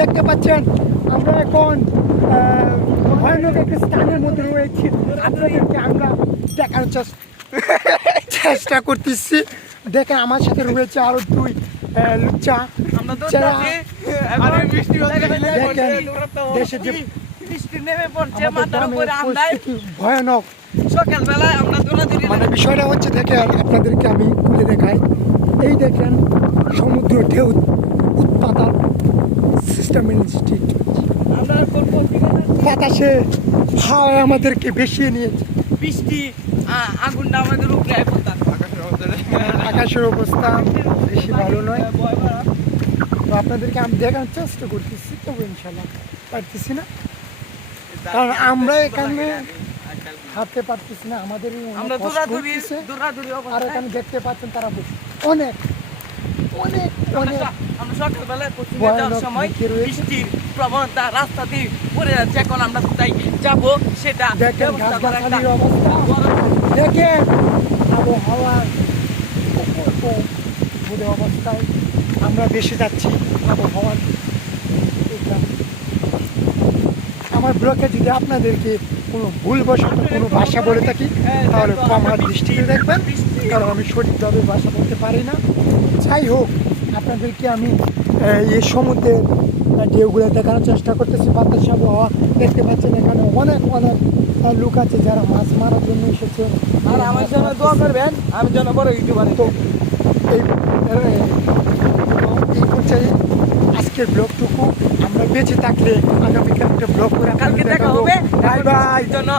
দেখতে পাচ্ছেন আমরা এখন ভয়ানক একটা স্থানের মধ্যে রয়েছি। আপনাদেরকে আমরা দেখার চেষ্টা করতেছি। দেখেন আমার সাথে রয়েছে আরো দুই লুচ্চা। দেশের যে ভয়ানক সকালবেলায় আমরা দৌড়াদৌড়ি মানে বিষয়টা হচ্ছে দেখেন আপনাদেরকে আমি খুলে দেখাই। এই দেখেন সমুদ্র ঢেউ উৎপাদন সিস্টেম ইনস্টিটিউট বাতাসে হাওয়ায় আমাদেরকে বেশিয়ে নিয়েছে। বৃষ্টি আগুনটা আমাদের উপরে আকাশের অবস্থা বেশি ভালো নয়। তো আপনাদেরকে আমি দেখানোর চেষ্টা করতেছি, তবু ইনশাল্লাহ পারতেছি না, কারণ আমরা এখানে হাঁটতে পারতেছি না। আমাদের আর এখানে দেখতে পাচ্ছেন তারা অনেক অনেক অনেক আমরা সকালবেলায় পশ্চিমে যাওয়ার সময় বৃষ্টির প্রবণতা রাস্তা দিয়ে পড়ে যাচ্ছে। এখন আমরা কোথায় যাবো সেটা দেখেন গাছগাছালির অবস্থা, দেখেন আবহাওয়ার বুড়ে অবস্থায় আমরা বেশি যাচ্ছি আবহাওয়ার। আমার ব্লগে যদি আপনাদেরকে কোনো ভুলবশত কোনো ভাষা বলে থাকি তাহলে আমার দৃষ্টিতে দেখবেন, কারণ আমি সঠিকভাবে ভাষা বলতে পারি না। যাই হোক, আপনাদেরকে আমি এই সমুদ্রের ঢেউগুলো দেখানোর চেষ্টা করতেছি। বাতাস আবহাওয়া দেখতে পাচ্ছেন, এখানে অনেক অনেক লোক আছে যারা মাছ মারার জন্য এসেছে। আর আমার জন্য দোয়া করবেন, আমি যেন বড় ইউটিউবার। তো এই পর্যায়ে আজকের ব্লগটুকু, আমরা বেঁচে থাকলে আগামীকাল একটা ব্লগ করে কালকে দেখা হবে। Bye bye. জন্য